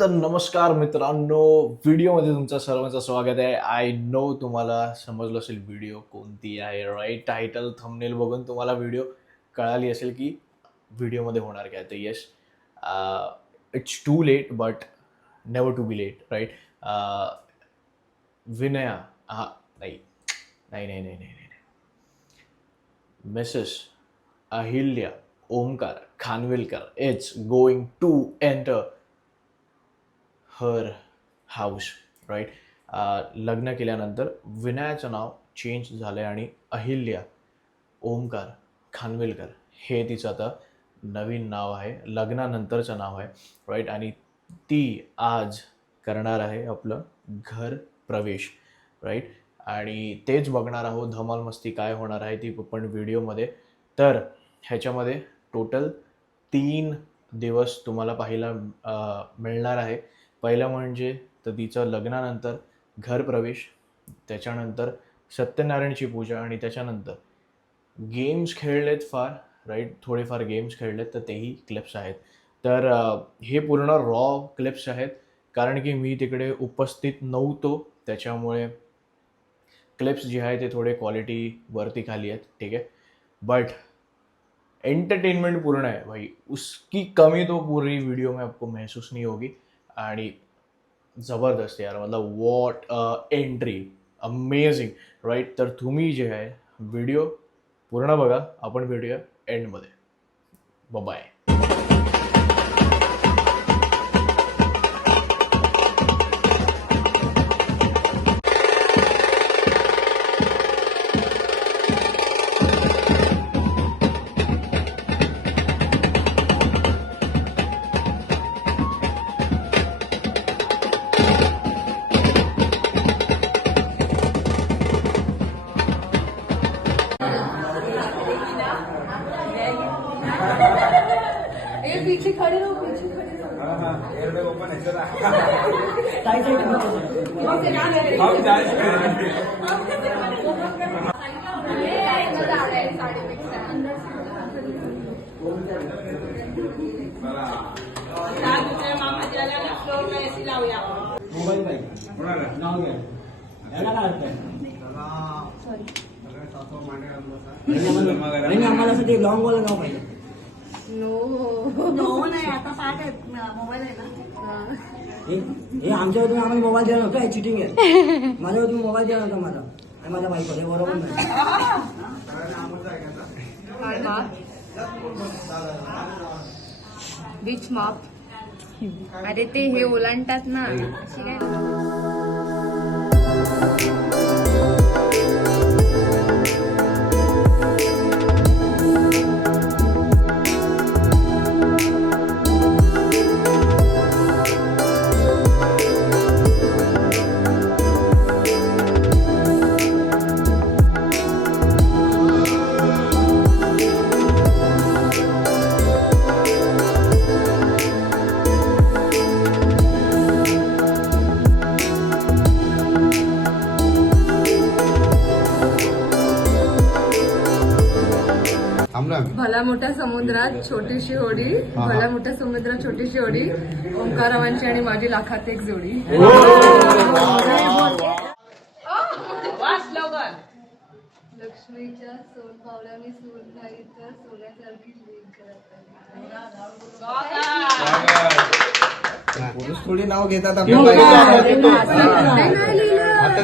तर नमस्कार मित्रांनो, व्हिडिओमध्ये तुमचं सर्वांचं स्वागत आहे. आय नो तुम्हाला समजलं असेल व्हिडिओ कोणती आहे, राईट? टायटल थंबनेल बघून तुम्हाला व्हिडिओ कळाली असेल की व्हिडिओमध्ये होणार काय. तर yes, it's too late but never to be late, right? Vinaya नाही नाही नाही नाही नाही Mrs Ahilya Omkar Khanvilkar is going to enter her house, right? लग्न केल्यानंतर विनयाचं नाव चेंज झालं आहे आणि अहिल्या ओमकार खानविलकर हे तिचं आता नवीन नाव आहे, लग्नानंतरचं नाव आहे, राईट? आणि ती आज करणार आहे आपलं घर प्रवेश, राईट? आणि तेच बघणार आहोत, धमाल मस्ती काय होणार आहे ती पण व्हिडिओमध्ये. तर ह्याच्यामध्ये टोटल 3 दिवस तुम्हाला पाहायला मिळणार आहे. पहिलं म्हणजे तर तिचं लग्नानंतर घर प्रवेश, त्याच्यानंतर सत्यनारायणची पूजा आणि त्याच्यानंतर गेम्स खेळलेत फार, राईट? थोडेफार गेम्स खेळलेत, तर तेही क्लिप्स आहेत. तर हे पूर्ण रॉ क्लिप्स आहेत, कारण की मी तिकडे उपस्थित नव्हतो, त्याच्यामुळे क्लिप्स जे आहे ते थोडे क्वालिटीवरती खाली आहेत, ठीक आहे? बट एंटरटेनमेंट पूर्ण है भाई, उसकी कमी तो पूरी वीडियो में आपको महसूस नहीं होगी. आणि जबरदस्त यार, मतलब वॉट एंट्री, अमेझिंग, राईट? तर तुम्ही जे आहे व्हिडिओ पूर्ण बघा, आपण भेटूया एंडमध्ये. बाय. पीछे खड़े रहो, पीछे खड़े रहो। एयरबैग ओपन है चला। मोबाईल नाही कोणाला नाव घ्या याला काय अर्थ आहे सॉरी आम्हाला असं ते लॉंग वाला नाव पाहिजे. नो नाही, आता पाठ आहे, मोबाईल आहे ना. हे आमच्या वतीने आम्हाला मोबाईल द्यायला नव्हता, हे चिटिंग आहे. माझ्या वतीने मोबाईल द्यायला नव्हता मला आणि माझ्या बाईक हे बरोबर नाही. बीच माप. अरे ते हे ओलांडतात ना, अशी काय. भला मोठ्या समुद्रात छोटीशी होडी, भला मोठ्या समुद्रात छोटीशी होडी, ओंकारावांची आणि माझी लाखात एक जोडी. लक्ष्मीच्या सोन पावलांनी सूर नाही तर सोन्यासारखी पुरुष थोडी नाव घेतात आताचे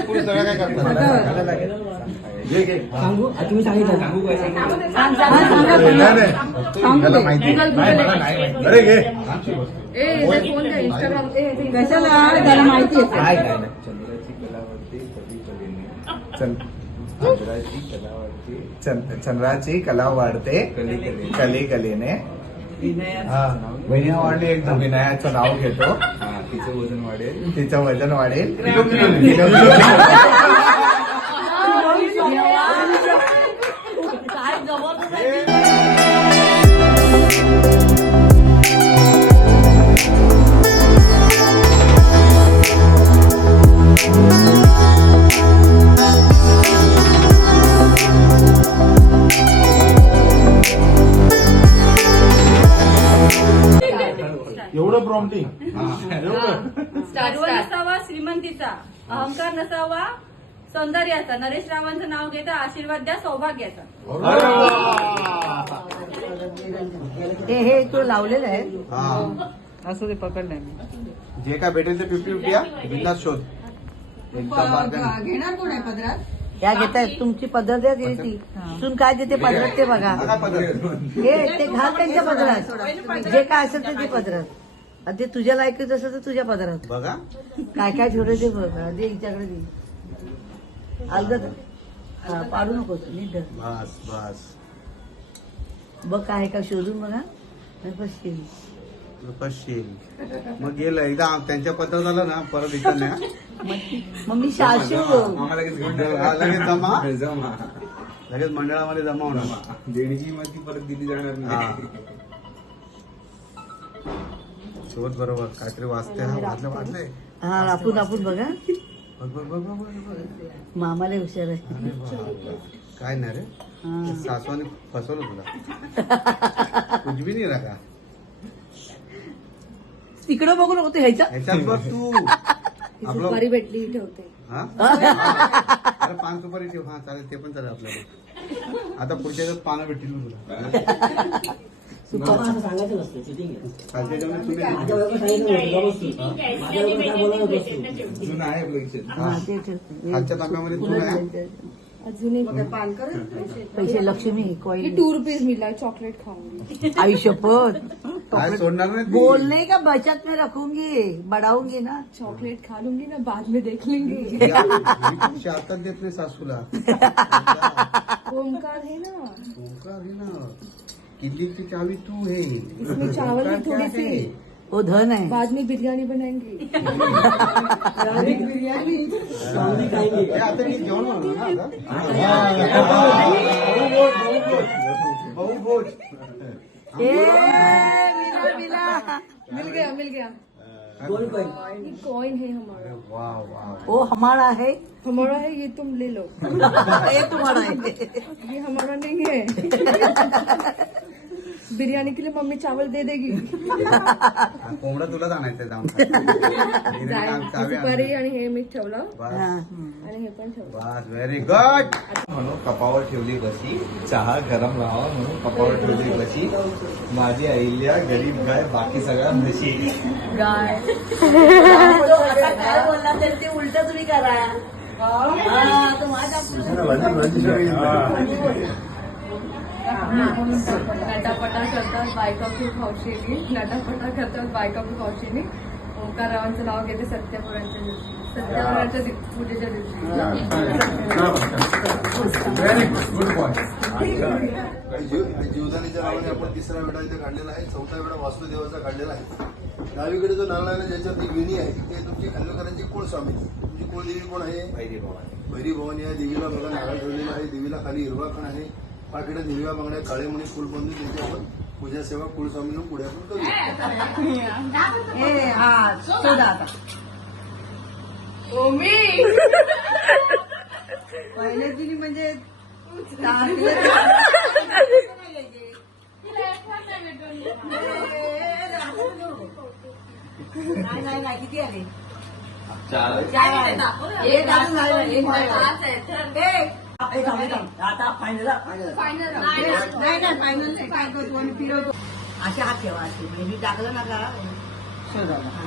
पुरुष सगळं काय करतात सांगू तुम्ही सांगितलं त्याला माहिती अरे घे इंस्टाग्राम कशाला त्याला माहिती आहे. काय काय चंद्राची कलावरती चंद्राची कला वाढते कली कलीने. वहिनी वाढली एकदम. विनयाचं नाव घेतो, तिचं वजन वाढेल, तिचं वजन वाढेल. एवढं प्रॉम्प्टिंग अहंकार नसावा सौंदर्याचा. नरेश रावांचं नाव घेता आशीर्वाद द्या सौभाग्याचा. हे तू लावलेलं आहे. हा. असं ते पकडलंय मी. जे काय भेटेल ते 50-50 या बिंदास शोध. एकदम बारकाईने. घेणार कोण आहे पदरात? या घेताय तुमची पद्धत आहे ती. सून काय देते पदरात ते बघा. बघा पद्धत. हे ते घाल त्यांच्या पदरात. जे काय असेल ते पदरात. आणि ते तुझ्या लायकीच असेल तर तुझ्या पदरात. बघा काय काय ठेवलं ते बघा. दे हिच्याकडे दे. अलगद हा, पाडू नकोस नीट धर. बस बस. बघ काय आहे का शोधून बघा. आणि बस केली. पश्चिम मग गेलं एकदा त्यांच्या पत्र झालं ना परत इथं नाही. मग मी शाशू लगेच जमा लगेच मंडळामध्ये जमा होणार. देणगी मग ती परत दिली जाणार हा. नाही. शोध बरोबर काहीतरी वाचते. हा वाचले. हा आपण बघा. बघ बघ बघ बघ बघ. मामाला हुशार आहे. अरे बापरे. काय नाही रे हा. सासवाने फसवलं तुला. कुछ भी नाही राखा तिकडं बघू नको ते ह्याच्या. ह्याच्यात बघ तू आपलं सुपारी भेटली ठेवते. हा अरे 5 सुपारी ठेव. हा चालेल ते पण चालेल आपल्याला. आता पुढच्या वेळेस पानं भेटतील ना तुला. असं सांगायचं नसतं चिटिंग आहे. कालच्या जेवणात तुम्ही माझ्या बायको सांगितलं नव्हतं गप बसतो. माझ्या बायको काय बोलणार नव्हतं. जुनं आहे आपलं लक्षात. हा, ते ठेव. कालच्या तांब्यामध्ये तू नाही. अजूनही पैसे लक्ष्मी ये कॉइन 2 रुपीज मिला है, चॉकलेट खाऊंगी. आई शपथ. काय सोडणार नाही ती. बोलने का बचत में रखूंगी बढ़ाऊंगी ना. चॉकलेट खा लूंगी ना, बाद में देख लेंगे. ही हातात देत नाही सासूला. ओमकार है ना, ओंकार आहे ना. किल्ली की चावी तू है. इसमें चावल में ओंकार थोड़ी क्या है? सी, वो धन है. बाद में बिरयानी बनाएंगे. चांगली काही नाही. हे आता मी जेवण बनवलं ना आता. बहुभोज. ए, मिला मिला. मिल गया. दोन काही. ये कॉइन है हमारा. वाह वाह. वो हमारा है. हमारा है, ये तुम ले लो. ये तुम्हारा है. ये हमारा नहीं है. बिरयानी के लिए मम्मी चावल दे देगी. कोंबडा तुलाच आणायचं जाऊन. हिने काम चावी सुपारी आणली. आणि हे मी ठेवलं बस हा. आणि हे पण ठेवलं. बस व्हेरी गुड. म्हणून कपावर ठेवली बशी. चहा गरम राहावा म्हणून कपावर ठेवली बशी. माझी अहिल्या गरीब गाय बाकी सगळ्या म्हशी. गाय. काय बोलला तरी ते उलट तुम्ही करा. हा, तो माझ्या नटापटा करतात बायका खूप हौशेनी. नटापटा करतात बायका खूप हौशेनी. ओंकार रावांचं नाव घेते सत्यपुरांच्या दिवशी. सत्यपुरांच्या पूजेच्या दिवशी. Very good point. जीवदानीच्या नावाने आपण 3रा वेढा इथे काढलेला आहे. 4था वेढा वासुदेवाचा काढलेला आहे. डावीकडे जो नारळ आहे ज्याच्यात विणी आहे ते तुमची खांडेकरांची कुळस्वामी. तुमची कुळदेवी कोण आहे? भैरी भवानी आहे. देवीला बघा नारळ ठेवलेला आहे. देवीला खाली हिरवा खण आहे. पाठीला हिरव्या बांगड्या काळे म्हणे फुल बांधून त्यांची आपण पूजा सेवा कुळस्वामी म्हणून पुढे आपण करू. ए, हा सोडा आता. पहिले दिली म्हणजे नाही किती आले? 4 एक अजून झालं. एक नाही. आता फायनल नाही फायनल नाही. काय करतो आणि फिरवतो. असे हात ठेवा असे. म्हणजे मी टाकलं ना का. हा.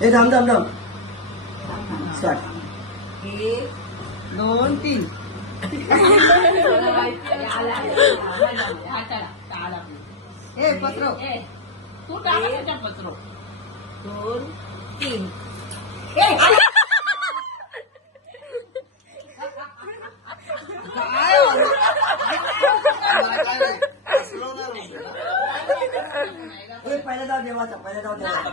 हे थांब थांब थांब. स्टार्ट. 1 2 3. ए पत्र तू टाका पत्र. 2 3. पहिला जाऊ देवाचा. पहिला जाऊ देवाचा.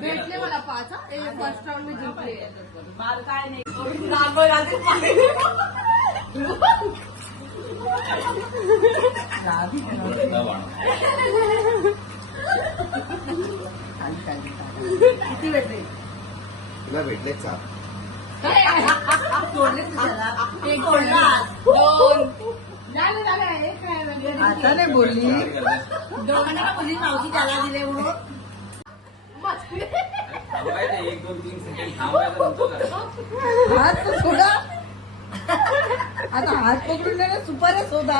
भेटले मला 5. फर्स्ट राऊंड मी जिंकले. काय नाही. किती भेटले? तुला भेटले 4. तोडले तुझ्याला. एक तोडला. 2 आता नाही बोलली. दोघांना बोलली मावशी त्याला दिले म्हणून. हात तर सोडा. आता हात पकडून नाही सुपाऱ्या शोधा.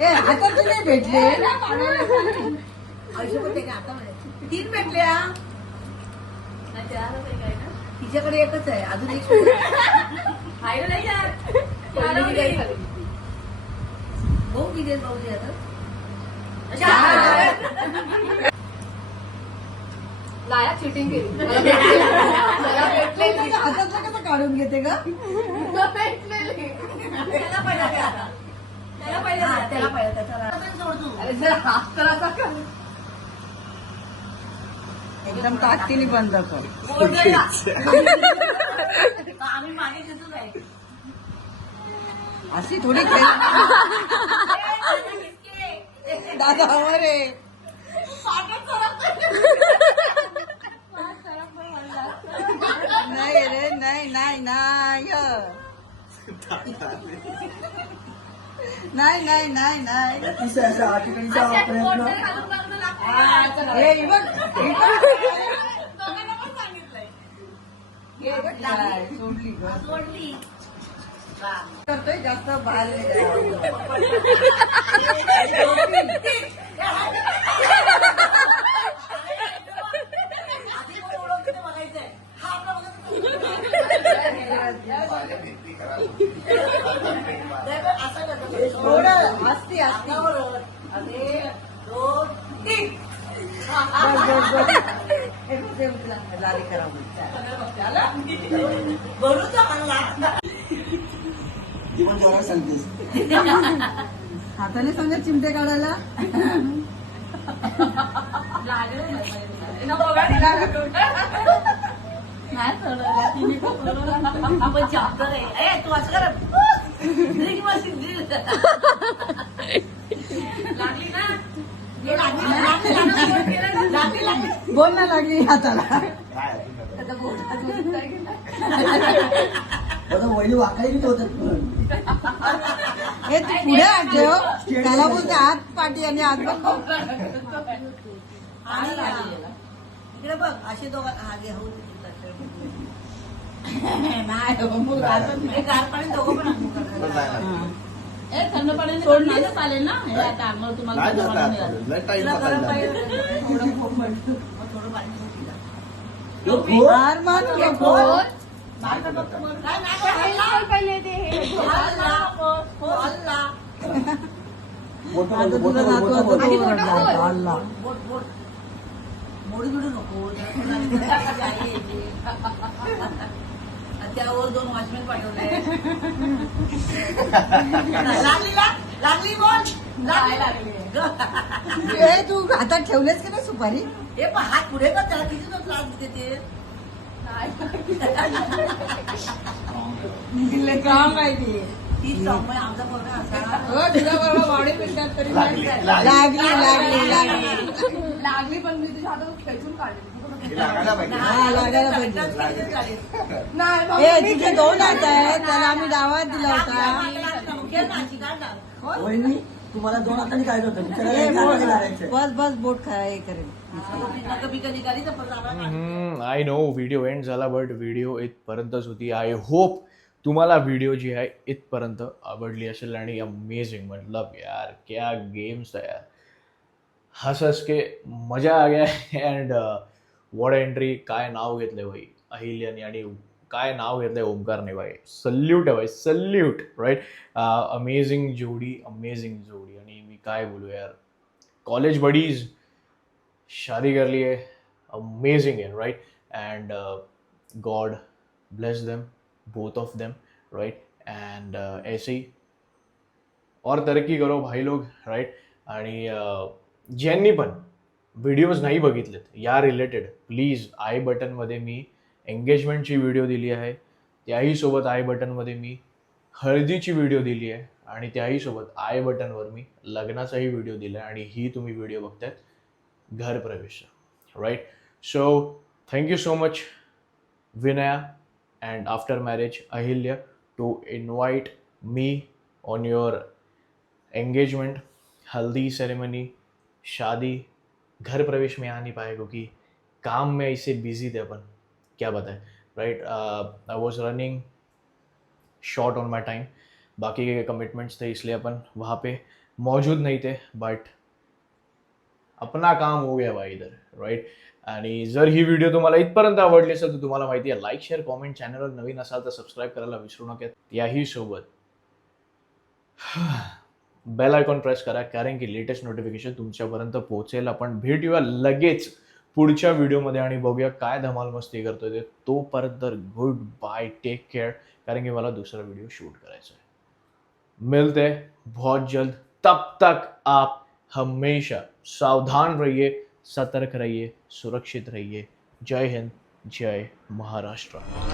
ए हातात नाही भेटले. पैसे पण ते का आता म्हणायचे. 3 भेटल्या. तिच्याकडे एकच आहे अजून एक भाऊ किती आहेत भाऊ आता लाया चिटिंग केली हातातलं कसं काढून घेते ग. त्याला पहिला द्या आता. त्याला पहिला त्याचा अरे जर हात तर असा कर. एकदम ताकदीने बंद कर. आम्ही मागे घेतो काय अशी थोडी खेळ. दादा वर आहे. नाही रे नाही नाही नाही नाही नाही नाही नाही अतिशय असा आठवणीचा प्रयत्न. हे बघ हे बघ. सोडली ग. सोडली करतोय जास्त बाहेर नाही जायचं. आधी कोण ओळखते ते बघायचंय हा आपला असं करतो थोडं असती असती. अरे 2 3 लारी करा बोलूचा म्हणला ती पण जोरात सांगतेस. हाताने सांगा चिमटे काढायला. आपण चाप्टर आहे ए तू असं कर ड्रिंक मशीन लागली ना लागली बोल ना लागली हाताला. आता वहिनी वाकाळी किती होतात हे तू पुढे हात ठेव. त्याला बोलते हात पाठी आणि हात बघ. इकडे बघ असे दोघं हा घे होऊन नाही हो, मग असं नाही. गार पाणी दोघं पण अंघोळ करतात. थंड पाण्याने सोडलं चालेल ना हे आता आम्हाला तुम्हाला नाही थंड पाणी जात मिळालं. लय टाइम तिला गरम पाणी पकडला. थोडं थोडं पाणी घेऊन तिला. हार मान नको. आता तुला नातू अल्ला. मोडी बिडू नको त्यावर 2 वॉचमॅन पाठवले लागली बोल हे तू हातात ठेवलेस की नाही सुपारी. हे पण हात पुढे कर त्याला किती तो त्रास देते दिले काम माहिती. ती सॉंग आमचा पोरगा असा हो तुझ्या बरोबर बॉडी बिल्डर तरी लागली, लागली लागली लागली. लागली पण मी तुझ्या हातात खेचून काढली. हे लागायला पाहिजे. हा लागायला पाहिजे. नाही भाऊ, ए मी तिथे 2 हात आहेत त्याला आम्ही डावात दिला होता. वहिनी तुम्हाला 2 हातांनी काय होतं बिचाऱ्याला ए, एका हाताने लागायचं. बस बस बोट खा हे करेल. निघाली तर परत आय नो व्हिडिओ एंड झाला बट व्हिडिओ इथपर्यंतच होती. आय होप तुम्हाला व्हिडिओ जी आहे इथपर्यंत आवडली असेल आणि अमेझिंग मतलब यार क्या गेम्स है यार. हस हस के मजा आ गया अँड वॉट एंट्री. काय नाव घेतलंय भाई अहिल्याने आणि काय नाव घेतलंय ओमकारने भाई. सल्यूट आहे भाई सल्यूट राईट. अमेझिंग जोडी आणि मी काय बोलू यार. कॉलेज बडीज शादी कर ली है अमेजिंग है right. End God bless them both of them right. End ऐसे ही और तरक्की करो भाई लोग राइट. आणि ज्यांनी पण व्हिडिओज नाही बघितलेत या रिलेटेड प्लीज आय बटनमध्ये मी एंगेजमेंटची व्हिडिओ दिली आहे. त्याही सोबत आय बटनमध्ये मी हळदीची व्हिडिओ दिली आहे आणि त्याही सोबत आय बटनवर मी लग्नाचाही व्हिडिओ दिला आहे. आणि ही तुम्ही व्हिडिओ बघतायत ghar pravesh right. So thank you so much Vinaya and after marriage Ahilya to invite me on your engagement, haldi ceremony, shaadi, ghar pravesh में आ नहीं पाए क्योंकि काम में ऐसे बिजी थे अपन, क्या बताएं, right. I was running short on my time, बाकी के कमिटमेंट्स थे इसलिए अपन वहाँ पे मौजूद नहीं थे. बट अपना काम हो गया भाई इधर, राईट. आणि जर ही व्हिडिओ तुम्हाला इथपर्यंत आवडली असेल तर तुम्हाला माहिती आहे, लाईक शेअर कॉमेंट, चॅनलवर नवीन असाल तर सबस्क्राईब करायला विसरू नका. याही सोबत बेल आयकॉन प्रेस करा, कारण की लेटेस्ट नोटिफिकेशन तुमच्यापर्यंत पोहोचेल. आपण भेटूया लगेच पुढच्या व्हिडिओमध्ये आणि बघूया काय धमाल मस्ती करतोय ते. तोपर्यंत तर गुड बाय, टेक केअर, कारण की मला दुसरा व्हिडिओ शूट करायचा है. मिलते हैं बहुत जल्द, तब तक आप हमेशा सावधान रहिए, सतर्क रहिए, सुरक्षित रहिए. जय हिंद, जय महाराष्ट्र.